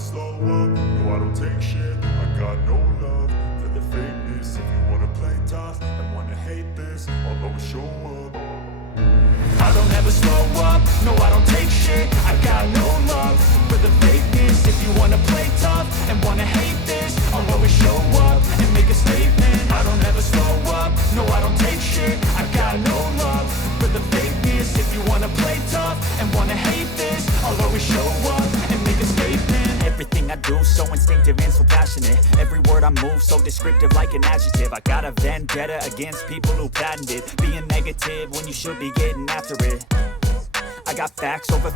slow up, no I don't take shit. I got no love for the fakeness. If you wanna play tough and wanna hate this, I'll always show up. I don't ever slow up, no I don't take shit. I got no love for the fakeness. If you wanna play tough and wanna hate this, I'll always show up and make a statement. I don't ever slow up, no I don't take shit. I got no love for the fakeness. If you wanna play tough and wanna hate this, I'll always show up and make a statement. Everything I do so instinctive and so passionate. Every word I move so descriptive like an adjective. I got a vendetta against people who patented being negative when you should be getting after it. I got facts over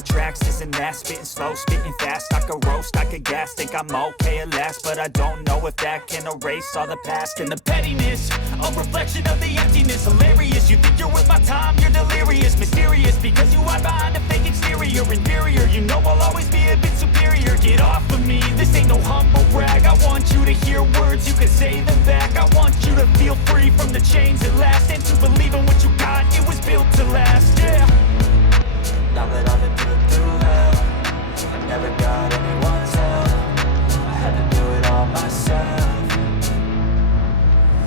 tracks, this and that. Spitting slow, spitting fast. I could roast, I could gas. Think I'm okay at last, but I don't know if that can erase all the past. And the pettiness, a reflection of the emptiness. Hilarious, you think you're worth my time, you're delirious. Mysterious, because you hide behind a fake exterior. Inferior, you know I'll always be a bit superior. Get off of me, this ain't no humble brag. I want you to hear words, you can say them back. I want you to feel free from the chains at last, and to believe in what you got, it was built to last, yeah. Now that I've been put through hell, I never got anyone's help. I had to do it all myself.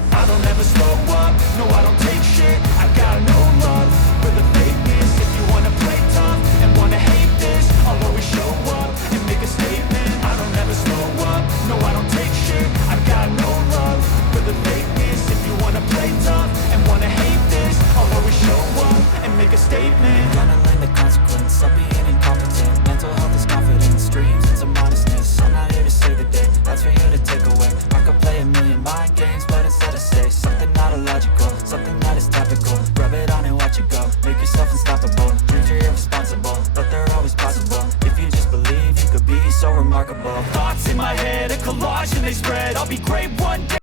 I don't ever slow up, no I don't take shit. I got no love for the fakeness. If you wanna play tough and wanna hate this, I'll always show up and make a statement. I don't ever slow up, no I don't take shit. I got no love for the fakeness. If you wanna play tough and wanna hate this, I'll always show up and make a statement. Gonna learn the consequence of being incompetent. Mental health is confidence, dreams and some honestness. I'm not here to save the day, that's for you to take away. I could play a million mind games, but instead I say something not illogical, something that is topical. Rub it on and watch it go, make yourself unstoppable. Dreams are irresponsible, but they're always possible. If you just believe, you could be so remarkable. Thoughts in my head, a collage and they spread. I'll be great one day.